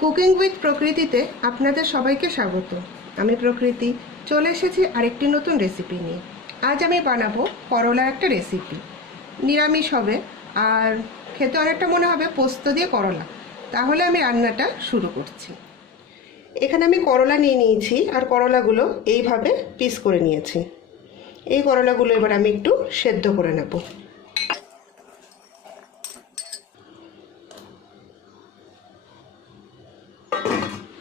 Cooking with প্রকৃতিতে আপনাদের সবাইকে স্বাগত। আমি প্রকৃতি চলে এসেছি আরেকটি নতুন রেসিপি নিয়ে। আজ আমি বানাবো করলার একটা রেসিপি। নিরামিষ হবে আর খেতে অনেকটা মনে হবে পোস্ত দিয়ে করলা। তাহলে আমি রান্নাটা শুরু করছি। এখানে আমি করলা নিয়ে নিয়েছি আর করলাগুলো এইভাবে পিস করে নিয়েছি। এই করলাগুলো এবার আমি একটু সেদ্ধ করে নেব।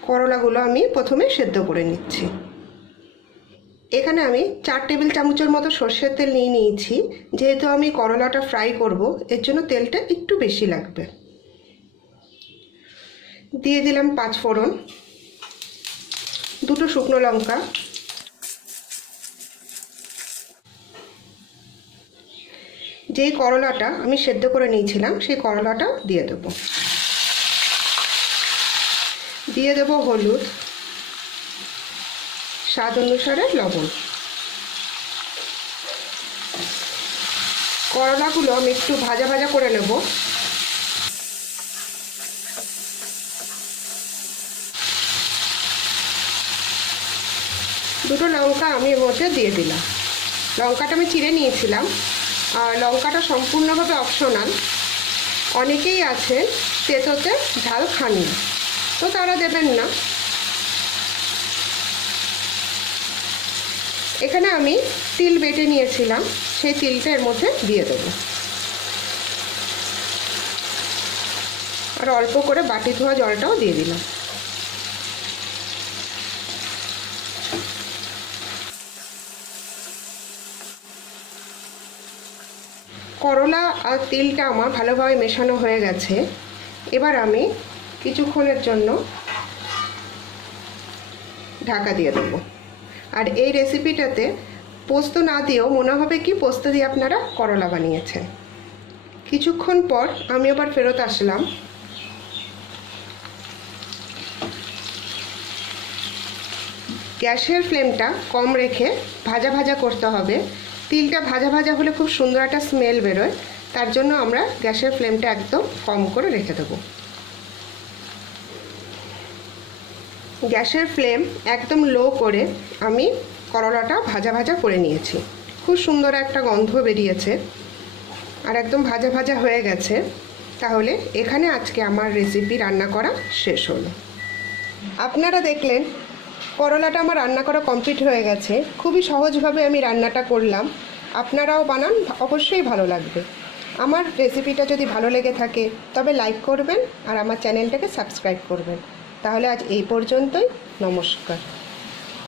করলাগুলো আমি প্রথমে সেদ্ধ করে নিচ্ছি। এখানে আমি 4 টেবিল চামচের মতো সর্ষের তেল নিয়ে নিয়েছি। যেহেতু আমি করলাটা ফ্রাই করব, এর জন্য তেলটা একটু বেশি লাগবে। দিয়ে দিলাম 5 ফোড়ন, 2টো শুকনো লঙ্কা, যেই করলাটা আমি সেদ্ধ করে নিয়েছিলাম সেই করলাটা দিয়ে দেব। দিয়ে দেব হলুদ, স্বাদ অনুসারে লবণ। করলাগুলো আমি একটু ভাজা ভাজা করে নেব। দুটো লঙ্কা আমি এর মধ্যে দিয়ে দিলাম। লঙ্কাটা আমি চিড়ে নিয়েছিলাম আর লঙ্কাটা সম্পূর্ণভাবে অপশনাল। অনেকেই আছেন তেতোতে ঝাল খান না, তো তারা দেবেন না। এখানে আমি তিল বেটে নিয়েছিলাম, সেই তিলটা এর মধ্যে দিয়ে দেব। আর অল্প করে বাটি ধোয়া জলটাও দিয়ে দিলাম। করলা আর তিলটা আমার ভালোভাবে মেশানো হয়ে গেছে। এবার আমি কিছুক্ষণের জন্য ঢাকা দিয়ে দেবো। আর এই রেসিপিটাতে পোস্ত না দিয়েও মনে হবে কি পোস্ত দিয়ে আপনারা করলা বানিয়েছেন। কিছুক্ষণ পর আমি আবার ফেরত আসলাম। গ্যাসের ফ্লেমটা কম রেখে ভাজা ভাজা করতে হবে। তিলটা ভাজা ভাজা হলে খুব সুন্দর একটা স্মেল বেরোয়, তার জন্য আমরা গ্যাসের ফ্লেমটা একদম কম করে রেখে দেবো। গ্যাসের ফ্লেম একদম লো করে আমি করলাটা ভাজা ভাজা করে নিয়েছি। খুব সুন্দর একটা গন্ধ বেরিয়েছে আর একদম ভাজা ভাজা হয়ে গেছে। তাহলে এখানে আজকে আমার রেসিপি রান্না করা শেষ হলো। আপনারা দেখলেন করলাটা আমার রান্না করা কমপ্লিট হয়ে গেছে। খুবই সহজভাবে আমি রান্নাটা করলাম। আপনারাও বানান, অবশ্যই ভালো লাগবে। আমার রেসিপিটা যদি ভালো লেগে থাকে তবে লাইক করবেন আর আমার চ্যানেলটাকে সাবস্ক্রাইব করবেন। তাহলে আজ এই পর্যন্তই। নমস্কার।